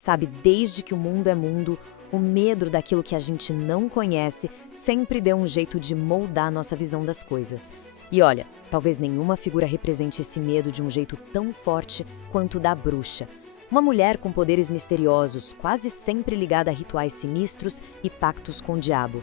Sabe, desde que o mundo é mundo, o medo daquilo que a gente não conhece sempre deu um jeito de moldar nossa visão das coisas. E olha, talvez nenhuma figura represente esse medo de um jeito tão forte quanto o da bruxa. Uma mulher com poderes misteriosos, quase sempre ligada a rituais sinistros e pactos com o diabo.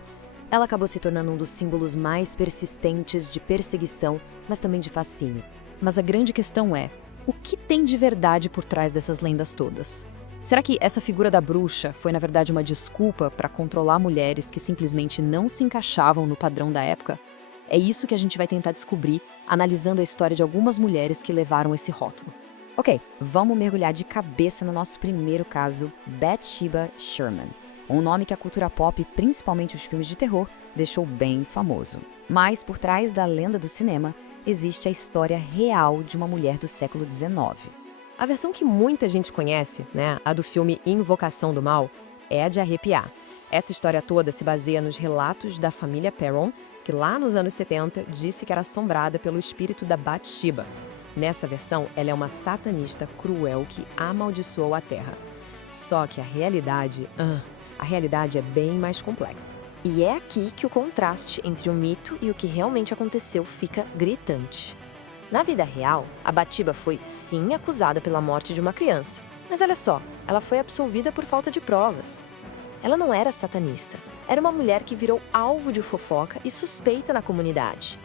Ela acabou se tornando um dos símbolos mais persistentes de perseguição, mas também de fascínio. Mas a grande questão é, o que tem de verdade por trás dessas lendas todas? Será que essa figura da bruxa foi na verdade uma desculpa para controlar mulheres que simplesmente não se encaixavam no padrão da época? É isso que a gente vai tentar descobrir, analisando a história de algumas mulheres que levaram esse rótulo. Ok, vamos mergulhar de cabeça no nosso primeiro caso, Bathsheba Sherman. Um nome que a cultura pop, principalmente os filmes de terror, deixou bem famoso. Mas por trás da lenda do cinema, existe a história real de uma mulher do século XIX. A versão que muita gente conhece, a do filme Invocação do Mal, é a de arrepiar. Essa história toda se baseia nos relatos da família Perron, que lá nos anos 70 disse que era assombrada pelo espírito da Bathsheba. Nessa versão, ela é uma satanista cruel que amaldiçoou a Terra. Só que a realidade é bem mais complexa. E é aqui que o contraste entre o mito e o que realmente aconteceu fica gritante. Na vida real, a Bathsheba foi, sim, acusada pela morte de uma criança. Mas olha só, ela foi absolvida por falta de provas. Ela não era satanista. Era uma mulher que virou alvo de fofoca e suspeita na comunidade.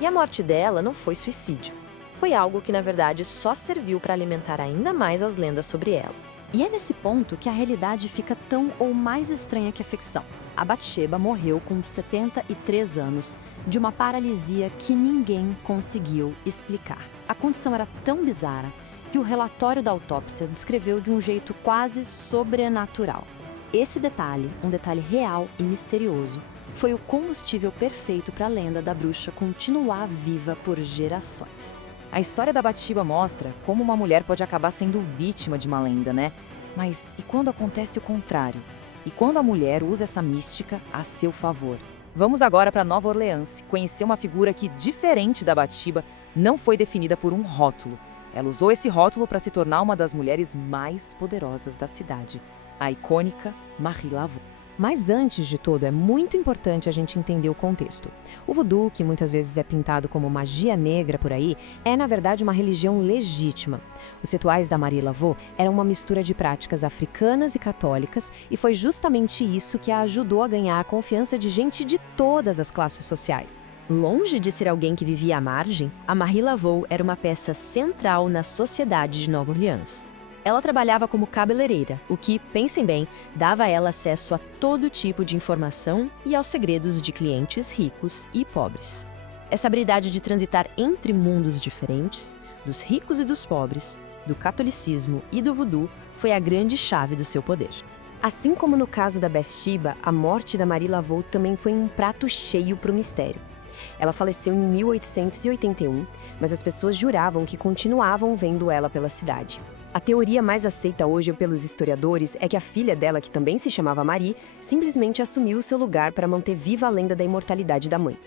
E a morte dela não foi suicídio. Foi algo que, na verdade, só serviu para alimentar ainda mais as lendas sobre ela. E é nesse ponto que a realidade fica tão ou mais estranha que a ficção. A Bathsheba morreu com 73 anos, de uma paralisia que ninguém conseguiu explicar. A condição era tão bizarra que o relatório da autópsia descreveu de um jeito quase sobrenatural. Esse detalhe, um detalhe real e misterioso, foi o combustível perfeito para a lenda da bruxa continuar viva por gerações. A história da Bathsheba mostra como uma mulher pode acabar sendo vítima de uma lenda, né? Mas e quando acontece o contrário? E quando a mulher usa essa mística a seu favor? Vamos agora para Nova Orleans, conhecer uma figura que, diferente da Bathsheba, não foi definida por um rótulo. Ela usou esse rótulo para se tornar uma das mulheres mais poderosas da cidade, a icônica Marie Laveau. Mas antes de tudo, é muito importante a gente entender o contexto. O voodoo, que muitas vezes é pintado como magia negra por aí, é na verdade uma religião legítima. Os rituais da Marie Laveau eram uma mistura de práticas africanas e católicas, e foi justamente isso que a ajudou a ganhar a confiança de gente de todas as classes sociais. Longe de ser alguém que vivia à margem, a Marie Laveau era uma peça central na sociedade de Nova Orleans. Ela trabalhava como cabeleireira, o que, pensem bem, dava a ela acesso a todo tipo de informação e aos segredos de clientes ricos e pobres. Essa habilidade de transitar entre mundos diferentes, dos ricos e dos pobres, do catolicismo e do voodoo, foi a grande chave do seu poder. Assim como no caso da Bathsheba, a morte da Marie Laveau também foi um prato cheio para o mistério. Ela faleceu em 1881, mas as pessoas juravam que continuavam vendo ela pela cidade. A teoria mais aceita hoje pelos historiadores é que a filha dela, que também se chamava Marie, simplesmente assumiu seu lugar para manter viva a lenda da imortalidade da mãe.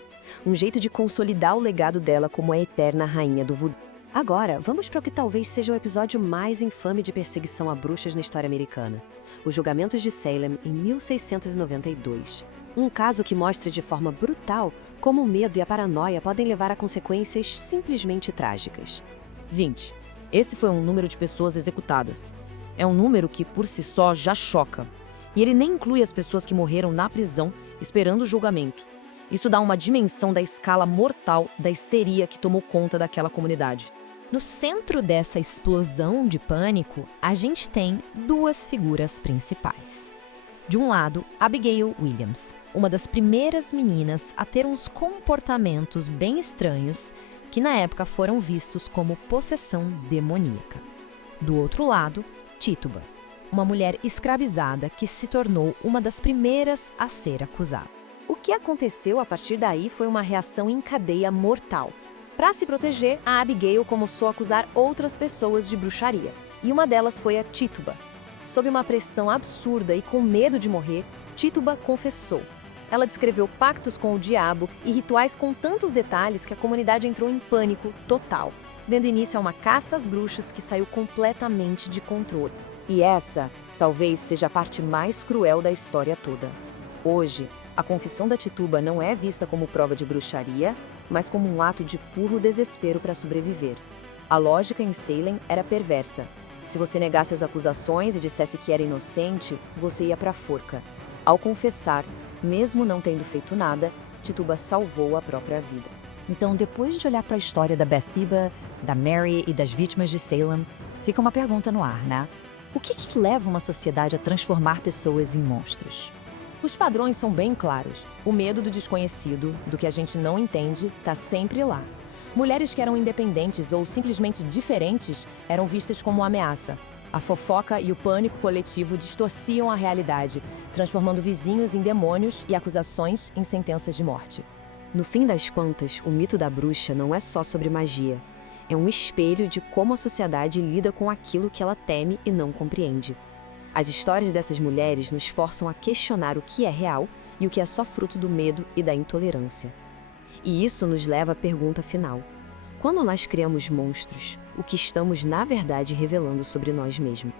Um jeito de consolidar o legado dela como a eterna rainha do voodoo. Agora, vamos para o que talvez seja o episódio mais infame de perseguição a bruxas na história americana. Os julgamentos de Salem, em 1692. Um caso que mostra de forma brutal como o medo e a paranoia podem levar a consequências simplesmente trágicas. 20. Esse foi um número de pessoas executadas. É um número que, por si só, já choca. E ele nem inclui as pessoas que morreram na prisão, esperando o julgamento. Isso dá uma dimensão da escala mortal da histeria que tomou conta daquela comunidade. No centro dessa explosão de pânico, a gente tem duas figuras principais. De um lado, Abigail Williams, uma das primeiras meninas a ter uns comportamentos bem estranhos que na época foram vistos como possessão demoníaca. Do outro lado, Tituba, uma mulher escravizada que se tornou uma das primeiras a ser acusada. O que aconteceu a partir daí foi uma reação em cadeia mortal. Para se proteger, a Abigail começou a acusar outras pessoas de bruxaria, e uma delas foi a Tituba. Sob uma pressão absurda e com medo de morrer, Tituba confessou. Ela descreveu pactos com o diabo e rituais com tantos detalhes que a comunidade entrou em pânico total, dando início a uma caça às bruxas que saiu completamente de controle. E essa talvez seja a parte mais cruel da história toda. Hoje, a confissão da Tituba não é vista como prova de bruxaria, mas como um ato de puro desespero para sobreviver. A lógica em Salem era perversa. Se você negasse as acusações e dissesse que era inocente, você ia para a forca. Ao confessar, mesmo não tendo feito nada, Tituba salvou a própria vida. Então, depois de olhar para a história da Bathsheba, da Mary e das vítimas de Salem, fica uma pergunta no ar, né? O que leva uma sociedade a transformar pessoas em monstros? Os padrões são bem claros. O medo do desconhecido, do que a gente não entende, está sempre lá. Mulheres que eram independentes ou simplesmente diferentes eram vistas como ameaça. A fofoca e o pânico coletivo distorciam a realidade, transformando vizinhos em demônios e acusações em sentenças de morte. No fim das contas, o mito da bruxa não é só sobre magia. É um espelho de como a sociedade lida com aquilo que ela teme e não compreende. As histórias dessas mulheres nos forçam a questionar o que é real e o que é só fruto do medo e da intolerância. E isso nos leva à pergunta final. Quando nós criamos monstros, o que estamos, na verdade, revelando sobre nós mesmos?